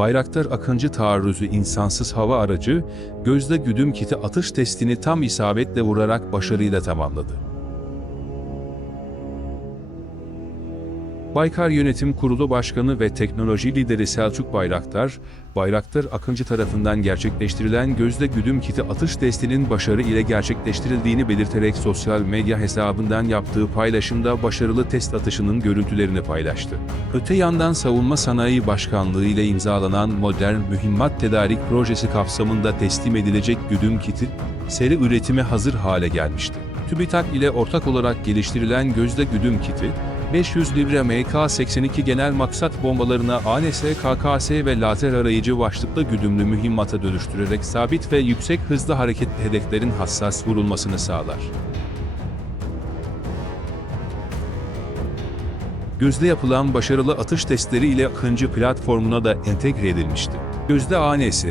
Bayraktar Akıncı taarruzu insansız hava aracı, gözde güdüm kiti atış testini tam isabetle vurarak başarıyla tamamladı. Baykar Yönetim Kurulu Başkanı ve Teknoloji Lideri Selçuk Bayraktar, Bayraktar Akıncı tarafından gerçekleştirilen gözde güdüm kiti atış testinin başarı ile gerçekleştirildiğini belirterek sosyal medya hesabından yaptığı paylaşımda başarılı test atışının görüntülerini paylaştı. Öte yandan Savunma Sanayi Başkanlığı ile imzalanan modern mühimmat tedarik projesi kapsamında teslim edilecek güdüm kiti, seri üretime hazır hale gelmişti. TÜBİTAK ile ortak olarak geliştirilen gözde güdüm kiti, 500 libre MK82 genel maksat bombalarına ANS, KKS ve lazer arayıcı başlıklı güdümlü mühimmata dönüştürerek sabit ve yüksek hızlı hareketli hedeflerin hassas vurulmasını sağlar. Gözde yapılan başarılı atış testleri ile Akıncı platformuna da entegre edilmişti. Gözde ANS,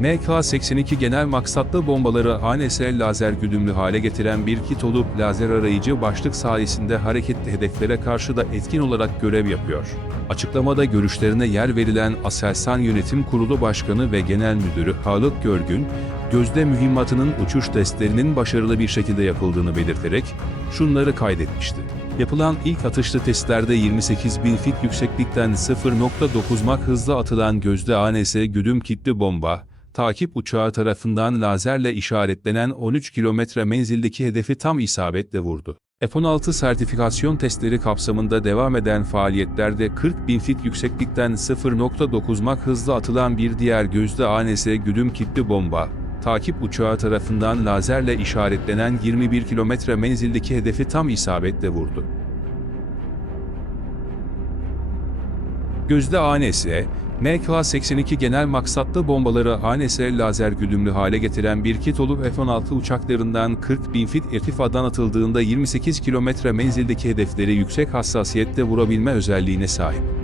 MK82 genel maksatlı bombaları ANS lazer güdümlü hale getiren bir kit olup lazer arayıcı başlık sayesinde hareketli hedeflere karşı da etkin olarak görev yapıyor. Açıklamada görüşlerine yer verilen Aselsan Yönetim Kurulu Başkanı ve Genel Müdürü Haluk Görgün, gözde mühimmatının uçuş testlerinin başarılı bir şekilde yapıldığını belirterek şunları kaydetmişti. Yapılan ilk atışlı testlerde 28 bin fit yükseklikten 0.9 Mach hızla atılan gözde ANS güdüm kitli bomba, takip uçağı tarafından lazerle işaretlenen 13 kilometre menzildeki hedefi tam isabetle vurdu. F-16 sertifikasyon testleri kapsamında devam eden faaliyetlerde 40 bin fit yükseklikten 0.9 Mach hızla atılan bir diğer gözde ANS güdüm kitli bomba, takip uçağı tarafından lazerle işaretlenen 21 kilometre menzildeki hedefi tam isabetle vurdu. Gözde ANS, MK-82 genel maksatlı bombaları ANS lazer güdümlü hale getiren bir kit olup F-16 uçaklarından 40 bin fit irtifadan atıldığında 28 kilometre menzildeki hedefleri yüksek hassasiyetle vurabilme özelliğine sahip.